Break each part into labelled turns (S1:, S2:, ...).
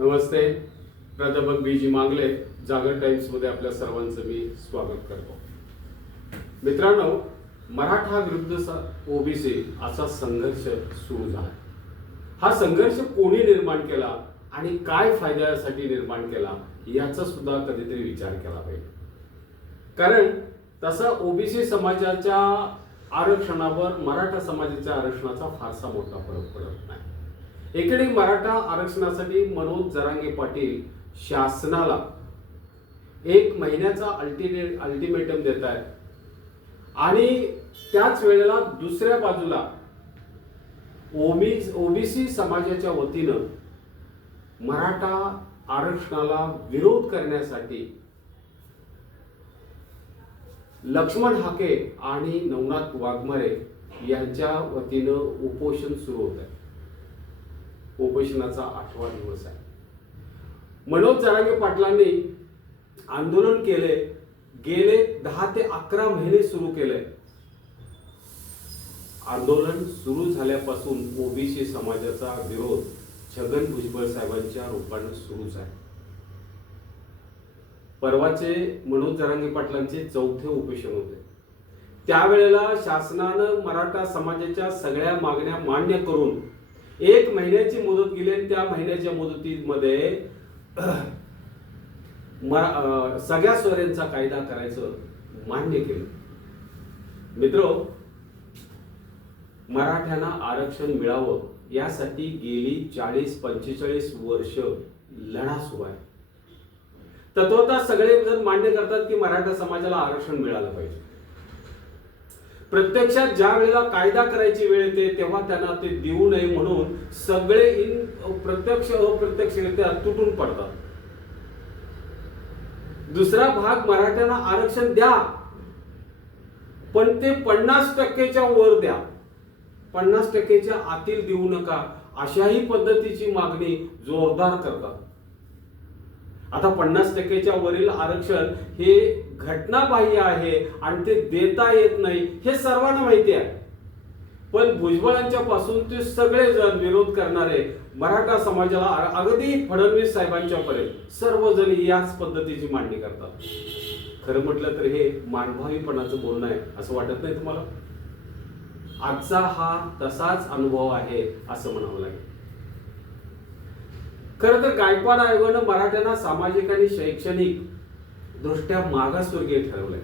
S1: नमस्ते. प्राध्यापक बी जी मांगले जागर टाइम्समध्ये आपल्या सर्वांचं मी स्वागत करतो. मित्रांनो मराठा विरुद्ध ओबीसी असा संघर्ष सुरू झाला. हा संघर्ष कोणी निर्माण केला आणि काय फायद्यासाठी निर्माण केला याचा सुद्धा कधीतरी विचार केला पाहिजे. कारण तसा ओबीसी समाजाच्या आरक्षणावर मराठा समाजाच्या आरक्षणाचा फारसा मोठा फरक पडत नाही. एकडे मराठा आरक्षणासाठी मनोज जरांगे पाटील शासनाला एक महिन्याचा अल्टिमे अल्टिमेटम देत आहेत आणि त्याच वेळेला दुसऱ्या बाजूला ओबी ओबीसी समाजाच्या वतीनं मराठा आरक्षणाला विरोध करण्यासाठी लक्ष्मण हाके आणि नवनाथ वाघमारे यांच्या वतीनं उपोषण सुरू होत आहे उपोषणाचा आठवा दिवस आहे. मनोज जरांगे पाटलांनी आंदोलन केले गेले दहा ते अकरा महिने सुरू केले. आंदोलन सुरू झाल्यापासून ओबीसी समाजाचा विरोध छगन भुजबळ साहेबांच्या रूपानं सुरूच आहे. परवाचे मनोज जरांगे पाटलांचे चौथे उपोषण होते. त्यावेळेला शासनानं मराठा समाजाच्या सगळ्या मागण्या मान्य करून एक महिन्याची मुदत गेली आणि त्या महिन्याच्या मुदतीमध्ये सगळ्या स्वरांचा कायदा करायचं मान्य केलं. मित्र मराठ्यांना आरक्षण मिळावं यासाठी गेली चाळीस पंचेचाळीस वर्ष लढा सुरू आहे. तत्वता सगळे जण मान्य करतात की मराठा समाजाला आरक्षण मिळालं पाहिजे. प्रत्यक्षात ज्या वेळेला कायदा करायची वेळ येते तेव्हा त्यांना ते देऊ नये म्हणून सगळे इन प्रत्यक्ष अप्रत्यक्षरित्या तुटून पडतात. दुसरा भाग मराठ्यांना आरक्षण द्या. पण ते पन्नास टक्केच्या वर द्या. पन्नास टक्केच्या आतील देऊ नका. अशाही पद्धतीची मागणी जोरदार करतात. आता पन्नास टक्केच्या वरील आरक्षण हे घटनाबाह्य आहे आणि ते देता येत नाही हे सर्वांना माहिती आहे. पण भुजबळांच्या पासून ते सगळे जण विरोध करणारे मराठा समाजाला अगदी फडणवीस साहेबांच्या पर्यंत सर्वजण याच पद्धतीची मांडणी करतात. खरं म्हटलं तर हे मानभावीपणाचं बोलणं आहे असं वाटत नाही तुम्हाला? आजचा हा तसाच अनुभव आहे असं म्हणावं लागेल. खरं तर गायकवाड आयोगानं मराठ्यांना सामाजिक आणि शैक्षणिक दृष्ट्या मागासवर्गीय ठरवलंय.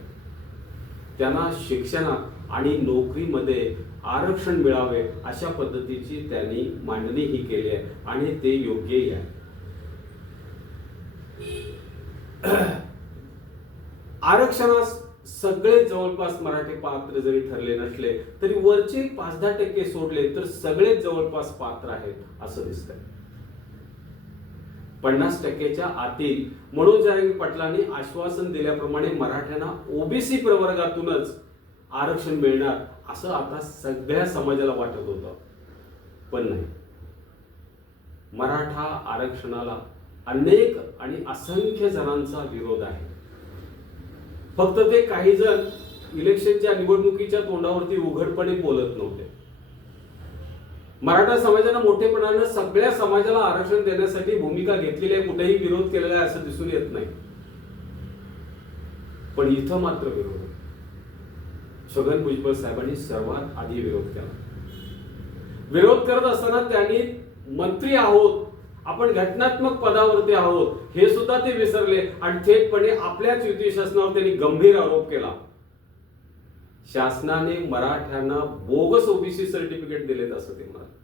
S1: त्यांना शिक्षणात आणि नोकरीमध्ये आरक्षण मिळावे अशा पद्धतीची त्यांनी मांडणी ही केली आहे आणि ते योग्यही आहे. आरक्षणास सगळे जवळपास मराठी पात्र जरी ठरले नसले तरी वरचे पाच दहा टक्के सोडले तर सगळे जवळपास पात्र आहेत असं दिसतंय. पन्नास टक्क्याच्या आतील म्हणून जरांगी पाटलांनी आश्वासन दिल्याप्रमाणे मराठ्यांना ओबीसी प्रवर्गातूनच आरक्षण मिळणार असं आता सगळ्या समाजाला वाटत होतं. पण नाही. मराठा आरक्षणाला अनेक आणि असंख्य जणांचा विरोध आहे. फक्त ते काही जण इलेक्शनच्या निवडणुकीच्या तोंडावरती उघडपणे बोलत नव्हते. मराठा समाजानं मोठेपणानं सगळ्या समाजाला आरक्षण देण्यासाठी भूमिका घेतलेली आहे कुठेही विरोध केलेला आहे असं दिसून येत नाही. पण इथं मात्र विरोध छगन भुजबळ साहेबांनी सर्वात आधी विरोध केला. विरोध करत असताना त्यांनी मंत्री आहोत आपण घटनात्मक पदावरती आहोत हे सुद्धा ते विसरले आणि थेटपणे आपल्याच युती शासनावर त्यांनी गंभीर आरोप केला. शासनाने मराठ्यांना बोगस ओबीसी सर्टिफिकेट दिलेत असं ते म्हणाले.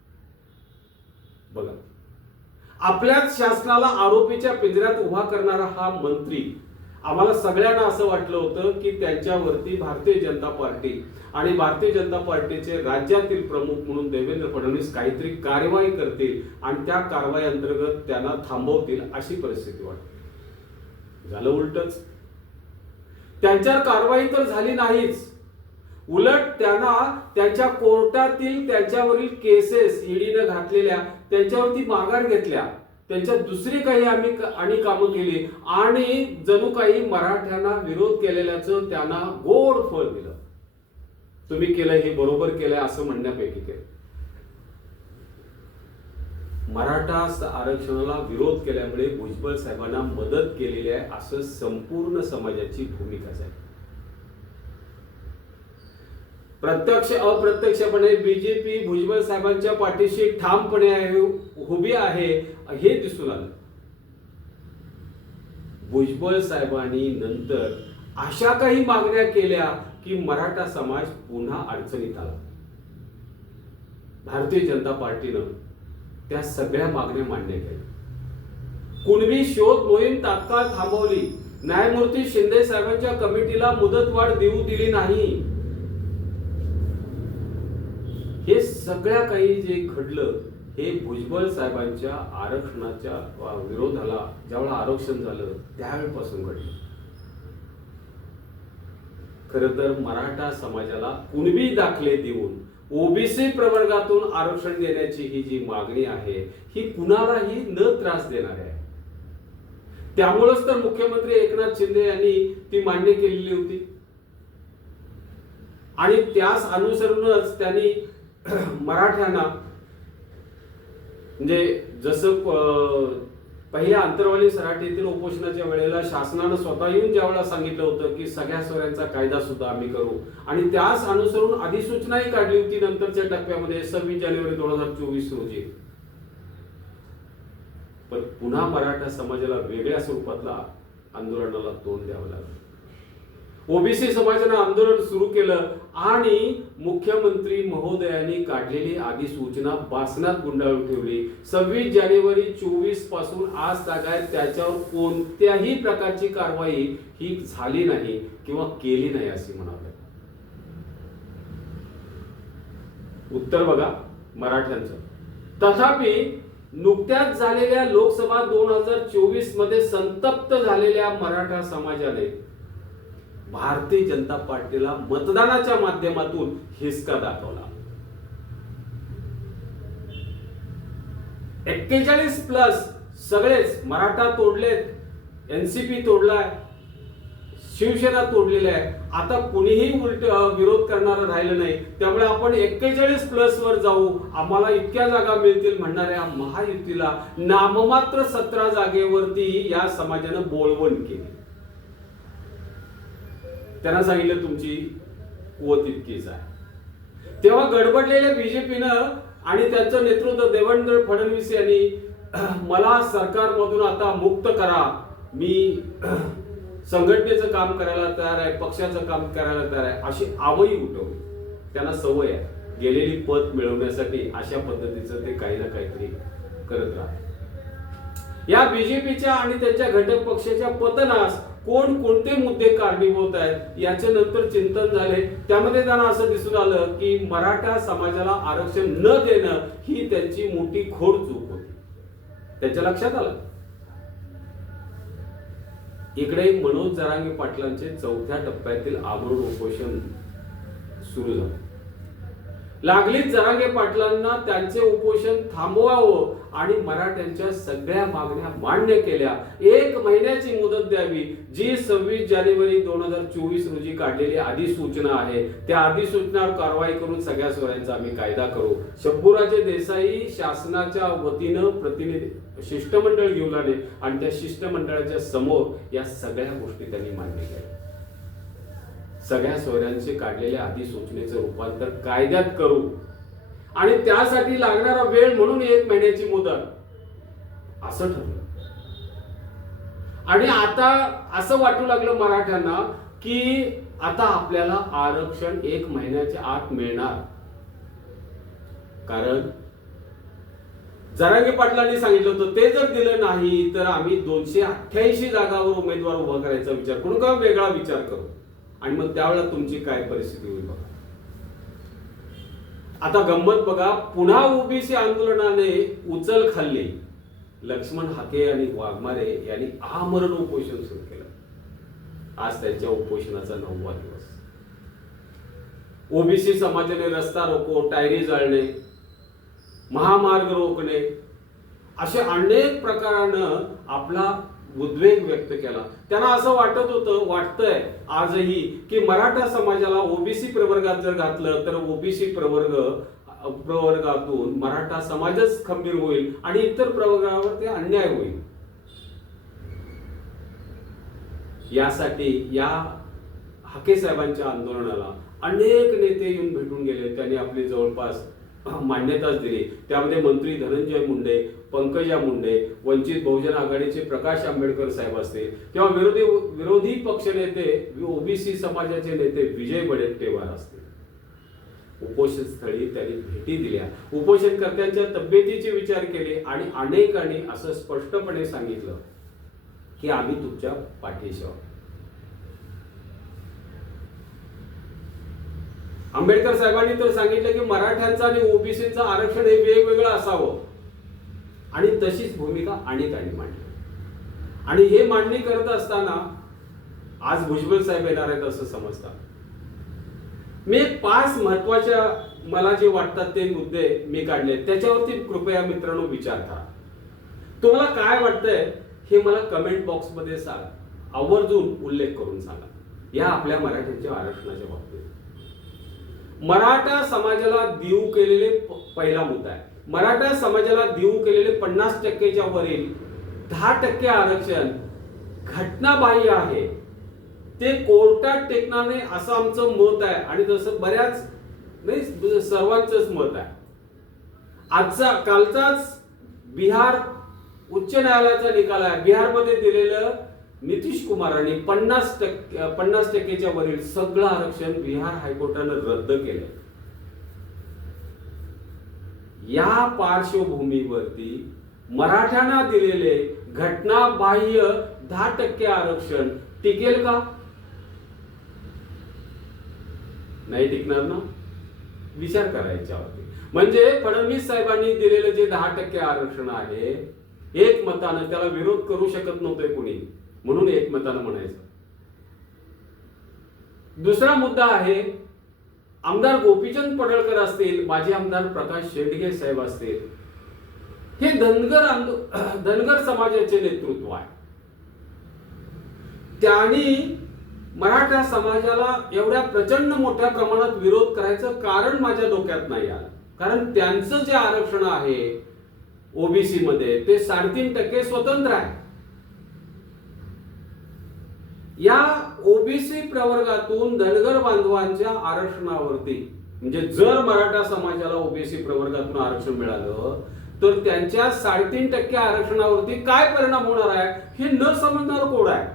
S1: बघा. आपल्याच शासनाला आरोपीच्या पिंजऱ्यात उभा करणारा हा मंत्री आम्हाला सगळ्यांना असं वाटलं होतं की त्यांच्यावरती भारतीय जनता पार्टी आणि भारतीय जनता पार्टीचे राज्यातील प्रमुख म्हणून देवेंद्र फडणवीस काहीतरी कारवाई करतील आणि त्या कारवाई अंतर्गत त्यांना थांबवतील अशी परिस्थिती वाटते. झालं उलटच. त्यांच्यावर कारवाई तर झाली नाहीच. उलट त्यांना त्यांच्या कोर्टातील त्यांच्यावरील केसेस ईडीनं घातलेल्या त्यांच्यावरती माघार घेतल्या. त्यांच्या दुसरी काही आम्ही आणि कामं केली. आणि जणू काही मराठ्यांना विरोध केलेल्याचं त्यांना गोड फळ दिलं. तुम्ही केलं हे बरोबर केलंय असं म्हणण्यापैकी केलं मराठा आरक्षणाला विरोध केल्यामुळे भुजबळ साहेबांना मदत केलेली आहे असं संपूर्ण समाजाची भूमिकाच आहे. प्रत्यक्ष अप्रत्यक्षपणे बीजेपी भुजबळ साहेबांच्या पाठीशी ठामपणे आहे उभी आहे हे दिसून आलं. भुजबळ साहेबांनी नंतर अशा काही मागण्या केल्या की मराठा समाज पुन्हा अडचणीत आला. भारतीय जनता पार्टीनं त्या सगळ्या मागण्या मान्य केल्या. कुणबी शोध मोहीम तात्काळ थांबवली. न्यायमूर्ती शिंदे साहेबांच्या कमिटीला मुदतवाढ देऊ दिली नाही हे सगळ्या काही जे घडलं हे भुजबळ साहेबांच्या आरक्षणाच्या विरोधाला ज्यावेळेला आरक्षण झालं त्यावेळेपासून घडलं. खर तर मराठा समाजाला कुणबी दाखले देऊन ओबीसी प्रवर्गातून आरक्षण देण्याची ही जी मागणी आहे ही कुणालाही न त्रास देणार आहे. त्यामुळेच तर मुख्यमंत्री एकनाथ शिंदे यांनी ती मान्य केलेली होती. आणि त्यास अनुसरूनच त्यांनी मराठ्यांना म्हणजे जसं पहिल्या अंतरवाली सराठीतील उपोषणाच्या वेळेला शासनानं स्वतः येऊन ज्यावेळेला सांगितलं होतं की सगळ्या सोऱ्यांचा कायदा सुद्धा आम्ही करू आणि त्यास अनुसरून अधिसूचनाही काढली होती नंतरच्या टप्प्यामध्ये सव्वीस जानेवारी दोन हजार चोवीस रोजी. पण पुन्हा मराठा समाजाला वेगळ्या स्वरूपातला आंदोलनाला तोंड द्यावं लागलं. ओबीसी समाजानं आंदोलन सुरू केलं आणि मुख्यमंत्री महोदयांनी काढलेली अधिसूचना बासनात गुंडाळून ठेवली. सव्वीस जानेवारी चोवीसपासून आज तागायत त्याच्यावर कोणत्याही प्रकारची कारवाई ही झाली नाही किंवा केली नाही असे म्हणाले. उत्तर बघा मराठ्यांचं. तथापि नुकत्याच झालेल्या लोकसभा दोन हजार चोवीसमध्ये संतप्त झालेल्या मराठा समाजाने भारतीय जनता पार्टीला मतदानाच्या माध्यमातून हिसका दाखवला. एक्केचाळीस प्लस सगळेच मराठा तोडलेत एनसीपी तोडलाय शिवसेना तोडलेली आहे. आता कुणीही उलट विरोध करणार राहिलं नाही. त्यामुळे आपण एक्केचाळीस प्लस वर जाऊ. आम्हाला इतक्या जागा मिळतील म्हणणाऱ्या महायुतीला नाममात्र सतरा जागेवरती या समाजानं बोलवण केली. त्यांना सांगितलं तुमची कुवत इतकीच आहे. तेव्हा गडबडलेल्या बीजेपीनं आणि त्यांचं नेतृत्व देवेंद्र फडणवीस यांनी मला सरकारमधून आता मुक्त करा. मी संघटनेचं काम करायला तयार आहे पक्षाचं काम करायला तयार आहे. अशी आवई उठवली. त्यांना सवय आहे. गेलेली पद मिळवण्यासाठी अशा पद्धतीचं ते काही ना काहीतरी करत राहत या बीजेपीच्या आणि त्यांच्या घटक पक्षाच्या पतनास कोण कोणते मुद्दे कारणीभूत आहेत याचे नंतर चिंतन झाले. त्यामध्ये त्यांना असं दिसून आलं की मराठा समाजाला आरक्षण न देणं ही त्यांची मोठी खोड चूक होती. त्याच्या लक्षात आलं? इकडे मनोज जरांगे पाटलांचे चौथ्या टप्प्यातील आमरण उपोषण सुरू झालं. लागलीच जरांगे पाटलांना त्यांचे उपोषण थांबवावं आणि मराठ्यांच्या सगळ्या मागण्या मान्य केल्या. एक महिन्याची मुदत द्यावी जी सव्वीस जानेवारी दोन हजार चोवीस रोजी काढलेली अधिसूचना आहे. त्या अधिसूचनावर कारवाई करून सगळ्या स्वरांचा आम्ही कायदा करू. शंभूराजे देसाई शासनाच्या वतीनं प्रतिनिधी शिष्टमंडळ घेऊन आले आणि त्या शिष्टमंडळाच्या समोर या सगळ्या गोष्टी त्यांनी मान्य केल्या सगळ्या सोयऱ्यांचे काढलेल्या अधिसूचनेचं रूपांतर कायद्यात करू. आणि त्यासाठी लागणारा वेळ म्हणून एक महिन्याची मुदत. असं ठरलं. आणि आता असं वाटू लागलं मराठ्यांना की आता आपल्याला आरक्षण एक महिन्याच्या आत मिळणार. कारण जरांगे पाटलांनी सांगितलं होतं ते जर दिलं नाही तर आम्ही दोनशे अठ्ठ्याऐंशी जागावर उमेदवार उभा करायचा विचार करू का? वेगळा विचार करू. आणि मग त्यावेळेला तुमची काय परिस्थिती होईल बघा. आता गंमत बघा पुन्हा ओबीसी आंदोलनाने उचल खाल्ली. लक्ष्मण हाके आणि वाघमारे यांनी आमरण उपोषण सुरू केलं. आज त्यांच्या उपोषणाचा नववा दिवस. ओबीसी समाजाने रस्ता रोको टायरी जाळणे महामार्ग रोखणे असे अनेक प्रकारानं आपला उद्वेग व्यक्त केला. त्यांना असं वाटत होतं वाटतंय आजही की मराठा समाजाला ओबीसी प्रवर्गात जर घातलं तर ओबीसी प्रवर्ग प्रवर्गातून मराठा समाजच खंबीर होईल आणि इतर प्रवर्गावर ते अन्याय होईल. यासाठी या हाके साहेबांच्या आंदोलनाला अनेक नेते येऊन भेटून गेले. त्यांनी आपली जवळपास मान्यताच दिली. त्यामध्ये मंत्री धनंजय मुंडे पंकजा मुंडे वंचित बहुजन आघाडीचे प्रकाश आंबेडकर साहेब असतील किंवा विरोधी विरोधी पक्षनेते ओबीसी समाजाचे नेते विजय वडेट्टेवार असतील उपोषण स्थळी त्यांनी भेटी दिल्या. उपोषणकर्त्यांच्या तब्येतीचे विचार केले आणि अनेकांनी असं स्पष्टपणे सांगितलं की आम्ही तुमच्या पाठीशी आहोत. आंबेडकर साहेबांनी तर सांगितलं की मराठ्यांचं आणि ओबीसीचं आरक्षण हे वेगवेगळं असावं. आणि तशीच भूमिका अनेकांनी मांडली. आणि हे मांडणी करत असताना आज भुजबळ साहेब येणार आहेत असं समजतात. मी एक पाच महत्त्वाच्या मला जे वाटतात ते मुद्दे मी काढले. त्याच्यावरती कृपया मित्रांनो विचार करा. तुम्हाला काय वाटतंय हे मला कमेंट बॉक्समध्ये सांगा. आवर्जून उल्लेख करून सांगा. या आपल्या मराठीच्या आरक्षणाच्या बाबतीत. मराठा समाजाला देऊ केलेले प- पहिला मुद्दा आहे. मराठा समाजाला देऊ केलेले पन्नास टक्केच्या वरील दहा टक्के आरक्षण घटनाबाह्य आहे. ते कोर्टात टेकणार नाही असं आमचं मत आहे. आणि तसं बऱ्याच नाही सर्वांचंच मत आहे. आजचा कालचाच बिहार उच्च न्यायालयाचा निकाल आहे. बिहारमध्ये दिलेलं नितीश कुमारांनी पन्नास टक्के पन्नास टक्केच्या वरील सगळं आरक्षण बिहार हायकोर्टानं रद्द केलं. या पार्श्वभूमीवरती मराठ्यांना दिलेले घटनाबाह्य दहा टक्के आरक्षण टिकेल का? नाही टिकणार ना? विचार करायच्या होते म्हणजे फडणवीस साहेबांनी दिलेलं जे दहा टक्के आरक्षण आहे एक मतानं त्याला विरोध करू शकत नव्हते कुणी. म्हणून एकमतानं म्हणायचं. दुसरा मुद्दा आहे आमदार गोपीचंद पडळकर असतील माजी आमदार प्रकाश शेडगे साहेब असतील हे धनगर धनगर समाजाचे नेतृत्व आहे. त्यांनी मराठा समाजाला एवढ्या प्रचंड मोठ्या प्रमाणात विरोध करायचं कारण माझ्या डोक्यात नाही आलं. कारण त्यांचं जे आरक्षण आहे ओबीसी मध्ये ते साडेतीन टक्के स्वतंत्र आहे. या ओबीसी प्रवर्गातून धनगर बांधवांच्या आरक्षणावरती म्हणजे जर मराठा समाजाला ओबीसी प्रवर्गातून आरक्षण मिळालं तर त्यांच्या साडेतीन टक्के आरक्षणावरती काय परिणाम होणार आहे हे न समजणार कोण आहे?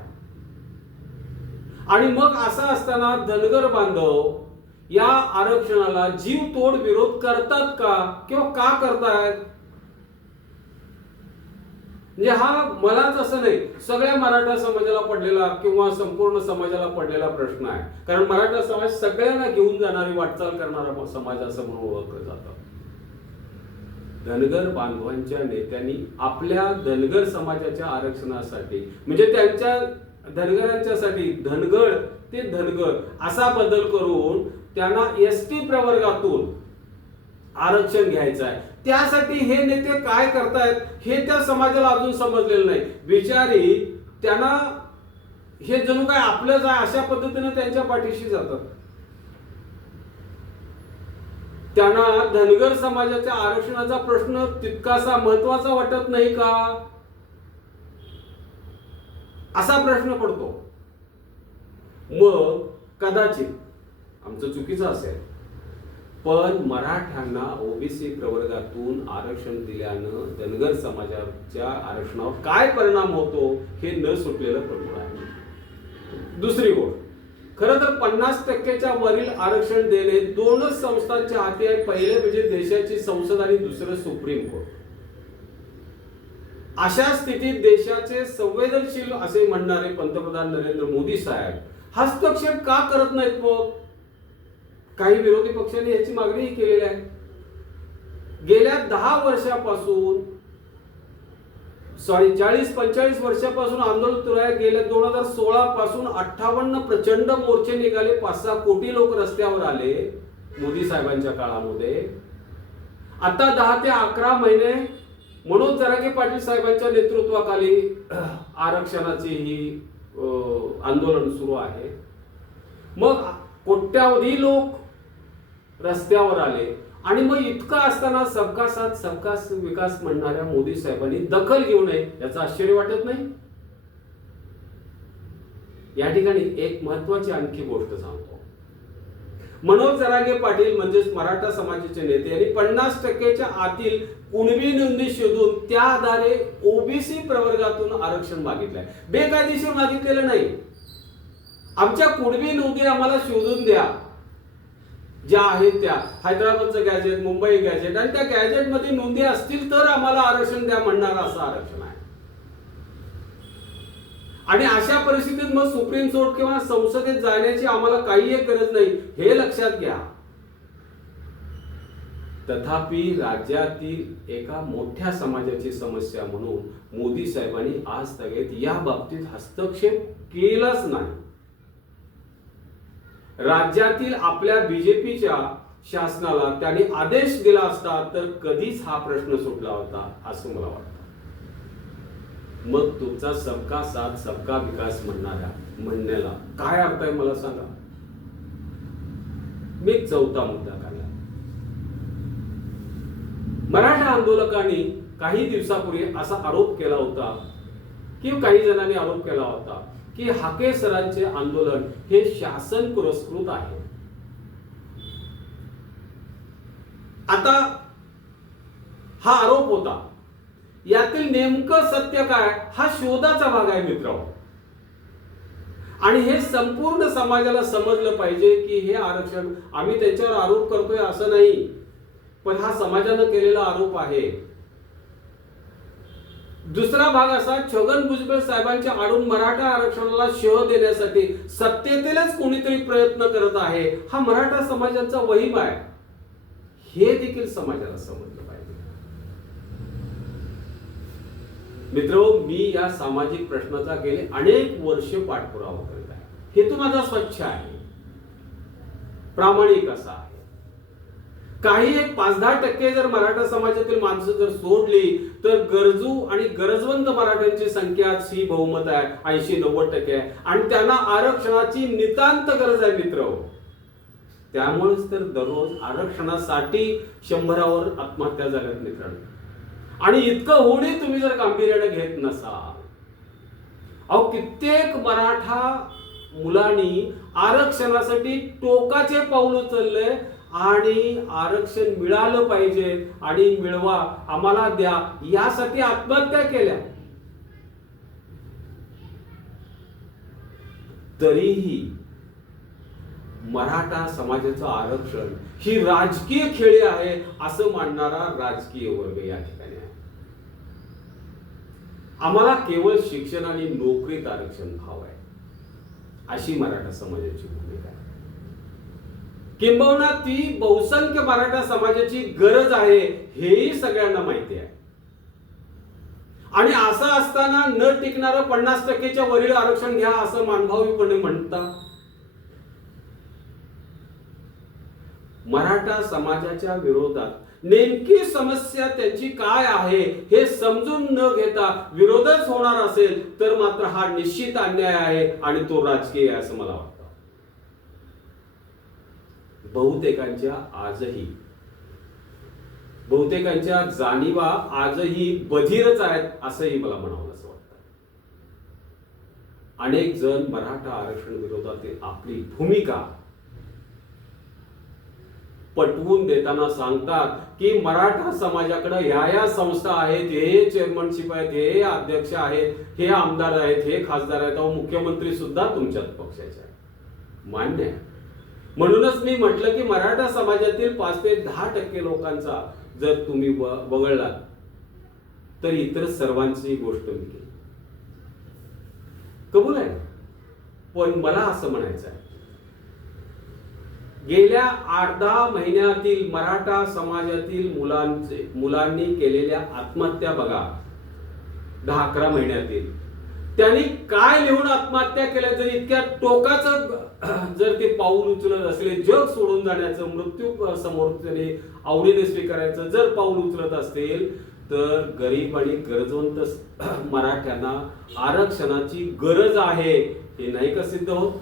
S1: आणि मग असं असताना धनगर बांधव या आरक्षणाला जीव तोड विरोध करतात का? किंवा का करतायत? म्हणजे हा मलाच असं नाही सगळ्या मराठा समाजाला पडलेला किंवा संपूर्ण समाजाला पडलेला प्रश्न आहे. कारण मराठा समाज सगळ्यांना घेऊन जाणारी वाटचाल करणारा समाज असं म्हणून ओळखलं जातं. धनगर बांधवांच्या नेत्यांनी आपल्या धनगर समाजाच्या आरक्षणासाठी म्हणजे त्यांच्या धनगरांच्यासाठी धनगर ते धनगर असा बदल करून त्यांना एस टी प्रवर्गातून आरक्षण घ्यायचं आहे. त्यासाठी हे नेते काय करतायत हे त्या समाजाला अजून समजलेलं नाही. बिचारी त्यांना हे जणू काय आपलंच आहे अशा पद्धतीने त्यांच्या पाठीशी जातात. त्यांना धनगर समाजाच्या आरक्षणाचा प्रश्न तितकासा महत्त्वाचा वाटत नाही का? असा प्रश्न पडतो. मग कदाचित आमचं चुकीचं असेल. पण मराठ्यांना ओबीसी प्रवर्गातून आरक्षण दिल्यानं धनगर समाजाच्या आरक्षणावर काय परिणाम होतो हे न सुटलेलं प्रकरण आहे. दुसरी गोष्ट खरं तर पन्नास टक्केच्या वरील आरक्षण देणे दोनच संस्थांच्या हाती आहे. पहिले म्हणजे देशाची संसद आणि दुसरं सुप्रीम कोर्ट. अशा स्थितीत देशाचे संवेदनशील असे म्हणणारे पंतप्रधान नरेंद्र मोदी साहेब हस्तक्षेप का करत नाहीत मग? काही विरोधी पक्षांनी याची मागणीही केलेली आहे. गेल्या दहा वर्षापासून सॉरी चाळीस पंचेचाळीस वर्षापासून आंदोलन सुरू आहे. गेल्या दोन हजार सोळा पासून अठ्ठावन्न प्रचंड मोर्चे निघाले. पाच सहा कोटी लोक रस्त्यावर आले मोदी साहेबांच्या काळामध्ये. आता दहा ते अकरा महिने म्हणून जरागे पाटील साहेबांच्या नेतृत्वाखाली आरक्षणाची ही अं, आंदोलन सुरू आहे. मग कोट्यावधी लोक रस्त्यावर आले. आणि मग इतकं असताना सबका साथ सबका विकास म्हणणाऱ्या मोदी साहेबांनी दखल घेऊ नये याचं आश्चर्य वाटत नाही? या ठिकाणी एक महत्वाची आणखी गोष्ट सांगतो. मनोज जरागे पाटील म्हणजेच मराठा समाजाचे नेते यांनी पन्नास टक्क्याच्या आतील कुणबी नोंदी शोधून त्या आधारे ओबीसी प्रवर्गातून आरक्षण मागितलंय. बेकायदेशीर मागितलेलं नाही. आमच्या कुणबी नोंदी आम्हाला शोधून द्या. ज्या आहेत त्या. हैदराबादचं गॅजेट मुंबई गॅजेट आणि त्या गॅजेटमध्ये नोंदी असतील तर आम्हाला आरक्षण द्या म्हणणार असं आरक्षण आहे. आणि अशा परिस्थितीत मग सुप्रीम कोर्ट किंवा संसदेत जाण्याची आम्हाला काही एक गरज नाही हे लक्षात घ्या. तथापि राज्यातील एका मोठ्या समाजाची समस्या म्हणून मोदी साहेबांनी आज तगेत या बाबतीत हस्तक्षेप केलाच नाही. राज्यातील आपल्या बीजेपीच्या शासनाला त्यांनी आदेश दिला असता तर कधीच हा प्रश्न सुटला होता असं मला वाटतं. मग तुमचा सबका साथ सबका विकास म्हणणाऱ्या म्हणण्याला काय अर्थ आहे मला सांगा? मी चौथा मुद्दा काढला. मराठा आंदोलकांनी काही दिवसापूर्वी असा आरोप केला होता किंवा काही जणांनी आरोप केला होता की हाके सरांचे आंदोलन हे शासन पुरस्कृत आहे. आता हा आरोप होता. यातील नेमकं सत्य काय हा शोधाचा भाग आहे मित्र आणि हे संपूर्ण समाजाला समजलं पाहिजे की हे आरक्षण आम्ही त्याच्यावर आरोप करतोय असं नाही. पण हा समाजानं केलेला आरोप आहे. दुसरा भाग असा छगन भुजबळ साहेबांच्या आडून मराठा आरक्षणाला शह देण्यासाठी सत्तेतीलच कोणीतरी प्रयत्न करत आहे. हा मराठा समाजाचा वहीम आहे. हे देखील समाजाला समजलं पाहिजे. मित्र मी या सामाजिक प्रश्नाचा गेले अनेक वर्ष पाठपुरावा करीत आहे. हेतू माझा स्वच्छ आहे. प्रामाणिक असा. काही एक पाच दहा टक्के जर मराठा समाजातील माणसं जर सोडली तर गरजू आणि गरजवंत मराठ्यांची संख्या ही बहुमत आहे ऐंशी नव्वद टक्के आहे. आणि त्यांना आरक्षणाची नितांत गरज आहे मित्र. त्यामुळेच तर दररोज आरक्षणासाठी शंभरावर आत्महत्या झाल्यात मित्रांनो. आणि इतकं होणे तुम्ही जर गांभीर्याने घेत नसाल अहो कित्येक मराठा मुलांनी आरक्षणासाठी टोकाचे पाऊल उचलले आणि आरक्षण मिळालं पाहिजे आणि मिळवा आम्हाला द्या. यासाठी आत्महत्या केल्या. तरीही मराठा समाजाचं आरक्षण ही राजकीय खेळी आहे असं मानणारा राजकीय वर्ग या ठिकाणी आहे. आम्हाला केवळ शिक्षण आणि नोकरीत आरक्षण भाव आहे अशी मराठा समाजाची भूमिका आहे. किंबहुना ती बहुसंख्य मराठा समाजाची गरज आहे हेही सगळ्यांना माहिती आहे. आणि असं असताना न टिकणारं पन्नास टक्केच्या वरील आरक्षण घ्या असं मानभावीपणे म्हणता मराठा समाजाच्या विरोधात नेमकी समस्या त्यांची काय आहे हे समजून न घेता विरोधच होणार असेल तर मात्र हा निश्चित अन्याय आहे आणि तो राजकीय आहे असं मला वाटतं. बहुतेकांच्या आजही. बहुतेकांच्या जाणीवा आजही बधीरच आहेत असंही मला म्हणावं असं वाटतं. अनेक जण मराठा आरक्षण विरोधातील आपली भूमिका पटवून देताना सांगतात की मराठा समाजाकडे ह्या या संस्था आहेत हे चेअरमनशिप आहेत हे अध्यक्ष आहेत हे आमदार आहेत हे खासदार आहेत मुख्यमंत्री सुद्धा तुमच्याच पक्षाचे आहेत. मान्य आहे. म्हणूनच मी म्हटलं की मराठा समाजातील पाच ते दहा टक्के लोकांचा जर तुम्ही वगळला तर इतर सर्वांची गोष्ट मिळेल कबूल आहे? पण मला असं म्हणायचं आहे गेल्या आठ दहा महिन्यातील मराठा समाजातील मुलांचे मुलांनी केलेल्या आत्महत्या बघा. दहा अकरा महिन्यातील. त्यांनी काय लिहून आत्महत्या केल्या जर इतक्या टोकाचं जर ते पाऊल उचलत असले जग सोडून जाण्याचं मृत्यू समोर त्याने आवडीने स्वीकारायचं जर पाऊल उचलत असेल तर गरीब आणि गरजवंत मराठ्यांना आरक्षणाची गरज आहे हे नाही का सिद्ध होत?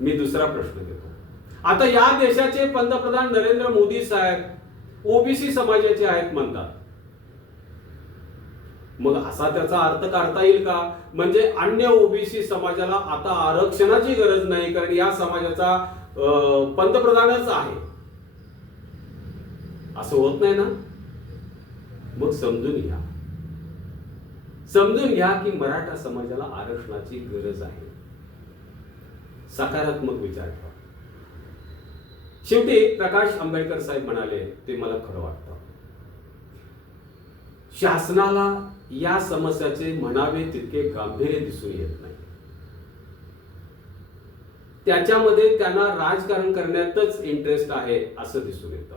S1: मी दुसरा प्रश्न देतो. आता या देशाचे पंतप्रधान नरेंद्र मोदी साहेब ओबीसी समाजाचे आहेत म्हणतात. मग असा त्याचा अर्थ काढता येईल का? म्हणजे अन्य ओबीसी समाजाला आता आरक्षणाची गरज नाही कारण या समाजाचा पंतप्रधानच आहे. असं होत नाही ना? मग समजून घ्या. समजून घ्या की मराठा समाजाला आरक्षणाची गरज आहे. सकारात्मक विचार ठेवा. शेवटी प्रकाश आंबेडकर साहेब म्हणाले ते मला खरं वाटतं. शासनाला या समस्याचे म्हणावे तितके गांभीर्य दिसून येत नाही. त्याच्यामध्ये त्यांना राजकारण करण्यातच इंटरेस्ट आहे असं दिसून येतं.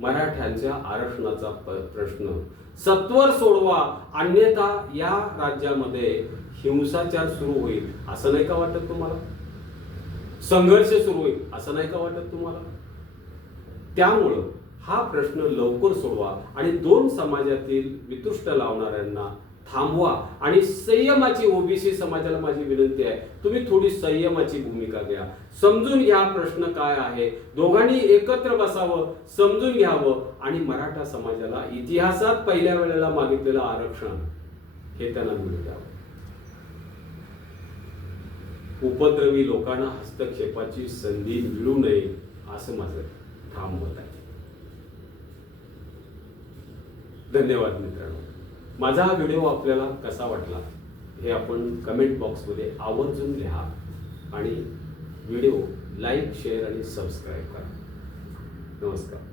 S1: मराठ्यांच्या आरक्षणाचा प्रश्न. सत्वर सोडवा अन्यथा या राज्यामध्ये हिंसाचार सुरू होईल असं नाही का वाटत तुम्हाला? संघर्ष सुरू होईल असं नाही का वाटत तुम्हाला? त्यामुळं हा प्रश्न लवकर सोडवा आणि दोन समाजातील वितुष्ट लावणाऱ्यांना थांबवा. आणि संयमाची ओबीसी समाजाला माझी विनंती आहे तुम्ही थोडी संयमाची भूमिका घ्या. समजून घ्या प्रश्न काय आहे. दोघांनी एकत्र बसावं समजून घ्यावं आणि मराठा समाजाला इतिहासात पहिल्या वेळेला मागितलेलं आरक्षण हे त्यांना मिळू द्यावं उपद्रवी लोकांना हस्तक्षेपाची संधी मिळू नये असं माझं ठाम मत आहे. धन्यवाद मित्रांनो. माझा हा व्हिडिओ आपल्याला कसा वाटला हे आपण कमेंट बॉक्समध्ये आवर्जून लिहा आणि व्हिडिओ लाईक शेअर आणि सबस्क्राईब करा. नमस्कार.